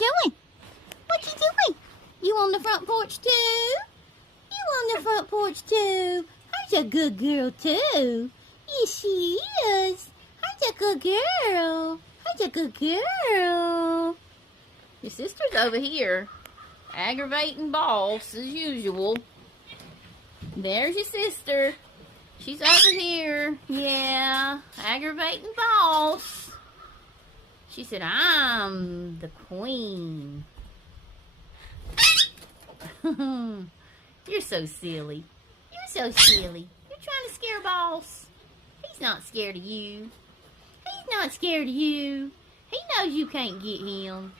doing? What you doing? You on the front porch too? You on the front porch too? Her's a good girl too. Yes, she is. Her's a good girl. Her's a good girl. Your sister's over here, aggravating boss as usual. There's your sister. She's over here. Yeah, aggravating boss. She said, I'm the queen. You're so silly. You're so silly. You're trying to scare boss. He's not scared of you. He's not scared of you. He knows you can't get him.